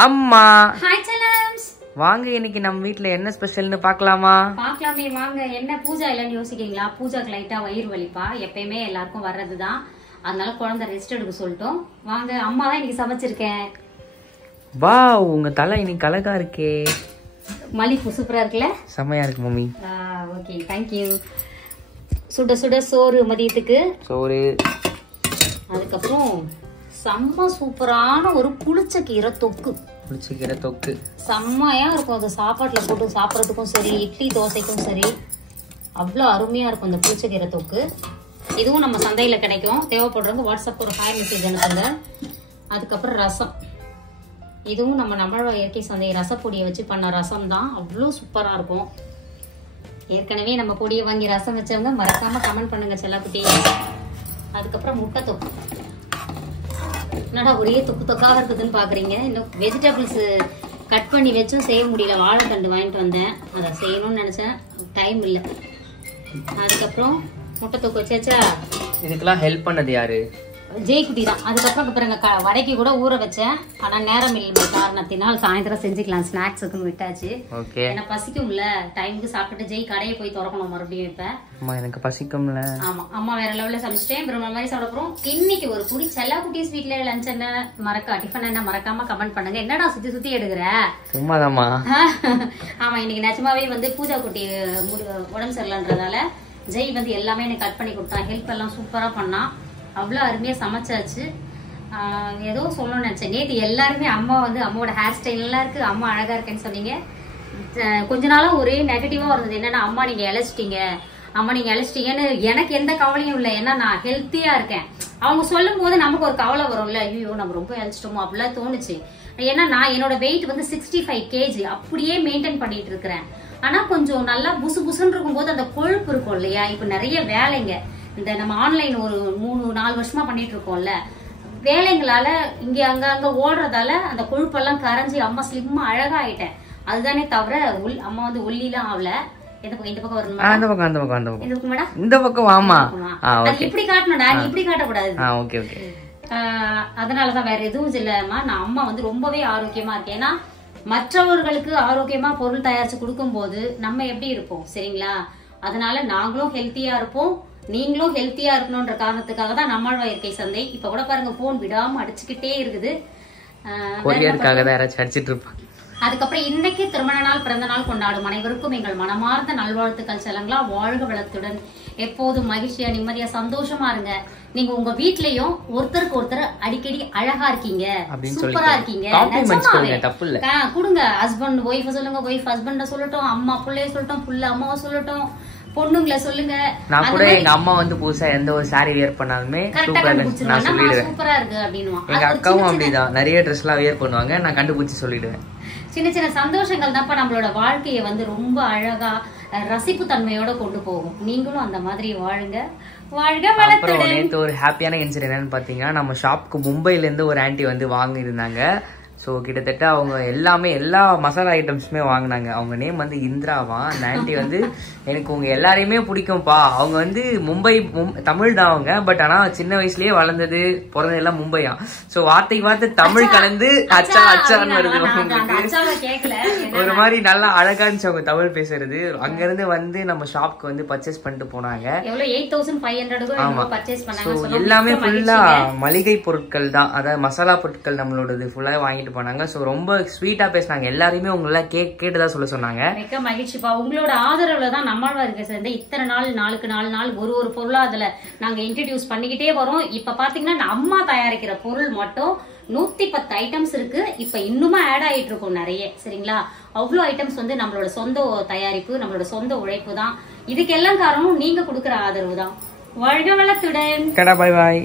அம்மா. ஹாய் செல்லம்ஸ். வாங்க, இன்னைக்கு நம்ம வீட்ல என்ன ஸ்பெஷல்னு பார்க்கலாமா? பார்க்கலாமே வாங்க. என்ன பூஜா இல்லன்னு யோசிக்கிறீங்களா? பூஜாக்கு லைட்டா வயிறு வலிப்பா, எப்பயுமே எல்லாருக்கும் வர்றதுதான். அதனால குழந்தை ரெஸ்ட் எடுக்க சொல்லிட்டோம். வாங்க, அம்மா தான் இன்னைக்கு சமைச்சிருக்கேன். வா, உங்க தலை இன்னைக்கு அழகா இருக்கே. மல்லிப்பூ சூப்பரா இருக்குல்ல? செமையா இருக்கு மம்மி. Okay, thank you. சுட சுட சோறு மதியத்துக்கு. சோறு. அதுக்கப்புறம் செம்ம சூப்பரான ஒரு புளிச்சக்கீரை தொக்கு. புளிச்சக்கீரை தொக்கு செம்மையா இருக்கும். அது சாப்பாட்டுல போட்டு சாப்பிட்றதுக்கும் சரி, இட்லி தோசைக்கும் சரி, அவ்வளோ அருமையா இருக்கும் இந்த புளிச்சக்கீரை தொக்கு. இதுவும் நம்ம சந்தையில கிடைக்கும். தேவைப்படுறவங்க வாட்ஸ்அப் ஒரு ஹாய் மெசேஜ் அனுப்புங்க. அதுக்கப்புறம் ரசம். இதுவும் நம்ம நம்மளோட இயற்கை சந்தை ரசப்பொடியை வச்சு பண்ண ரசம் தான். அவ்வளோ சூப்பரா இருக்கும். ஏற்கனவே நம்ம பொடியை வாங்கி ரசம் வச்சவங்க மறக்காம கமெண்ட் பண்ணுங்க செல்லக்குட்டி. அதுக்கப்புறம் முட்டை தொக்கு. என்னடா ஒரே தொக்கு தொக்காக இருக்குதுன்னு பாக்குறீங்க. இன்னும் வெஜிடபிள்ஸ் கட் பண்ணி வச்சும் செய்ய முடியல. வாழைத்தண்டு வாங்கிட்டு வந்தேன், அதை செய்யணும்னு நினைச்சேன், டைம் இல்லை. அதுக்கப்புறம் முட்டை தொக்கு வச்சாச்சா. இதுக்கெல்லாம் ஹெல்ப் பண்ணது யாரு? ஜெய்குட்டி தான். அதுக்கப்புறம் வடைக்கு கூட ஊற வச்சேன், ஆனா நேரம் இல்லை காரணத்தினால் சாயந்தரம் செஞ்சுக்கலாம் ஸ்நாக்ஸுக்குன்னு விட்டாச்சு. ஏன்னா பசிக்கும்ல, டைமுக்கு சாப்பிட்டு ஜெய் கடையை போய் திறக்கணும் மறுபடியும். இப்ப எனக்கு பசிக்கும்ல. ஆமா, அம்மா வேற லெவல்ல சமைச்சிட்டேன். அப்புறம் மாதிரி சாப்பிட போறோம். இன்னைக்கு ஒரு குடி செல்லா குட்டீஸ் வீட்ல லஞ்ச் என்ன டிஃபன் என்ன மறக்காம கமெண்ட் பண்ணுங்க. என்னடா சுத்தி சுத்தி எடுக்கிற? சும்மாதாம்மா. ஆமா, இன்னைக்கு நிஜமாவே பூஜா குட்டி உடம்பு சரியில்லைன்றதால ஜெய் எல்லாமே எனக்கு கட் பண்ணி கொடுத்தான். ஹெல்ப் எல்லாம் சூப்பரா பண்ணான். அவ்வளோ அருமையா சமைச்சாச்சு. ஏதோ சொல்லணும்னு நினைச்சேன். நேற்று எல்லாருமே அம்மா அம்மாவோட ஹேர் ஸ்டைல் எல்லாம் இருக்கு, அம்மா அழகா இருக்கேன்னு சொன்னீங்க. கொஞ்ச நாளா ஒரே நெகட்டிவா இருந்தது. என்னன்னா அம்மா நீங்க இழைச்சிட்டீங்கன்னு எனக்கு எந்த கவலையும் இல்லை. ஏன்னா நான் ஹெல்த்தியா இருக்கேன். அவங்க சொல்லும் போது நமக்கு ஒரு கவலை வரும்ல, ஐயோ நம்ம ரொம்ப இழைச்சிட்டோமோ அப்படிலாம் தோணுச்சு. ஏன்னா நான் என்னோட வெயிட் 65 kg அப்படியே மெயின்டைன் பண்ணிட்டு இருக்கிறேன். ஆனா கொஞ்சம் நல்லா புசு புசுன்னு இருக்கும் போது அந்த கொழுப்பு இருக்கும் இல்லையா. இப்ப நிறைய வேலைங்க, இந்த நம்ம ஆன்லைன் ஒரு 3-4 வருஷமா பண்ணிட்டு இருக்கோம்ல, வேலைங்களால இங்க அங்க ஓடுறதால அந்த கொழுப்பெல்லாம் கரைஞ்சி அம்மா ஸ்லிம்மா அழகா ஆயிட்டேன். அதுதானே தவிர அம்மா ஒல்லிலாம் ஆகல. இந்த பக்கம் வரணுமா? இந்த பக்கம் மேடம், இந்த பக்கம் வாமா. இப்படி காட்டணும்டா, நீ இப்படி காட்டக்கூடாது. அதனாலதான் வேற எதுவும் இல்லம்மா. நான் அம்மா ரொம்பவே ஆரோக்கியமா இருக்கேன். ஏன்னா மற்றவர்களுக்கு ஆரோக்கியமா பொருள் தயாரிச்சு கொடுக்கும் போது நம்ம எப்படி இருப்போம் சரிங்களா? அதனால நாங்களும் ஹெல்த்தியா இருப்போம், நீங்களும் ஹெல்த்தியா இருக்கணும்ன்ற காரணத்துக்காக தான் நம்மளோட இயற்கை சந்தை. இப்ப கூட பாருங்க, போன் விடாம அடிச்சுக்கிட்டே இருக்குது. அதுக்கப்புறம் இன்னைக்கு திருமண நாள் பிறந்த நாள் கொண்டாடும் அனைவருக்கும் எங்கள் மனமார்ந்த நல்வாழ்த்துக்கள் செல்லங்களா. வாழ்க வளத்துடன் எப்போதும் மகிழ்ச்சியா நிம்மதியா சந்தோஷமா இருங்க. நீங்க உங்க வீட்லயும் ஒருத்தருக்கு ஒருத்தர் அடிக்கடி அழகா இருக்கீங்க, சூப்பரா இருக்கீங்க கொடுங்க. ஹஸ்பண்ட் ஒய்ஃப சொல்லுங்க, ஒய்ஃப் ஹஸ்பண்ட சொல்லட்டும், அம்மா பிள்ளைய சொல்லட்டும், புள்ள அம்மாவை சொல்லட்டும், பொண்ணுங்களை சொல்லுங்க. நான் கூட எங்க அம்மா புதுசா எந்த ஒரு சாரி வியர் பண்ணாலுமே சூப்பரா இருக்கு அப்படின்னு. எங்க அக்காவும் அப்படிதான் நிறைய ட்ரெஸ் எல்லாம் வியர் பண்ணுவாங்க, நான் கண்டுபிடிச்சு சொல்லிடுவேன். சின்ன சின்ன சந்தோஷங்கள் தான் நம்மளோட வாழ்க்கையை ரொம்ப அழகா ரசிப்பு தன்மையோட கொண்டு போகும். நீங்களும் அந்த மாதிரி வாழுங்க. நேற்று ஒரு ஹாப்பியான இன்சிடென்ட் என்னன்னு பாத்தீங்கன்னா, நம்ம ஷாப்க்கு மும்பைல இருந்து ஒரு ஆன்ட்டி வாங்கி இருந்தாங்க. ஸோ கிட்டத்தட்ட அவங்க எல்லா மசாலா ஐட்டம்ஸுமே வாங்கினாங்க. அவங்க நேம் இந்திராவா. அந்த ஆன்ட்டி எனக்கு உங்க எல்லாரையுமே பிடிக்கும்பா. அவங்க மும்பை தமிழ் தான் அவங்க, பட் ஆனா சின்ன வயசுலயே வளர்ந்தது பிறந்தது எல்லாம் மும்பையா. ஸோ வார்த்தை தமிழ் கலந்து அச்சா அச்சான்னு வருது. ஒரு மாதிரி நல்லா அழகா இருந்துச்சு அவங்க தமிழ் பேசுறது. அங்க இருந்து நம்ம ஷாப்க்கு பர்ச்சேஸ் பண்ணிட்டு போனாங்க. ஆமா, எல்லாமே ஃபுல்லா மளிகை பொருட்கள் தான், அதாவது மசாலா பொருட்கள் நம்மளோடது ஃபுல்லா வாங்கிட்டு போனாங்க. சோ ரொம்ப ஸ்வீட்டா பேசினாங்க. எல்லாரையுமே உங்கள கேட்டுதான் சொல்ல சொன்னாங்க. மிக்க மகிழ்ச்சிப்பா. உங்களோட ஆதரவுல தான் நம்மளா இருக்க சேர்ந்து இத்தனை நாளுக்கு 4 நாள் ஒரு பொருளா அதுல நாங்க இன்ட்ரோடியூஸ் பண்ணிக்கிட்டே வரோம். இப்ப பாத்தீங்கன்னா அம்மா தயாரிக்கிற பொருள் மட்டும் 110 ஐட்டம்ஸ் இருக்கு. இப்ப இன்னுமா ஆட் ஆயிட்டு இருக்கும் நிறைய சரிங்களா. அவ்வளவு ஐட்டம்ஸ் நம்மளோட சொந்த தயாரிப்பு, நம்மளோட சொந்த உழைப்பு தான். இதுக்கெல்லாம் காரணம் நீங்க கொடுக்கற ஆதரவு தான். வாழ்க வளத்துடன். பாய் பாய்.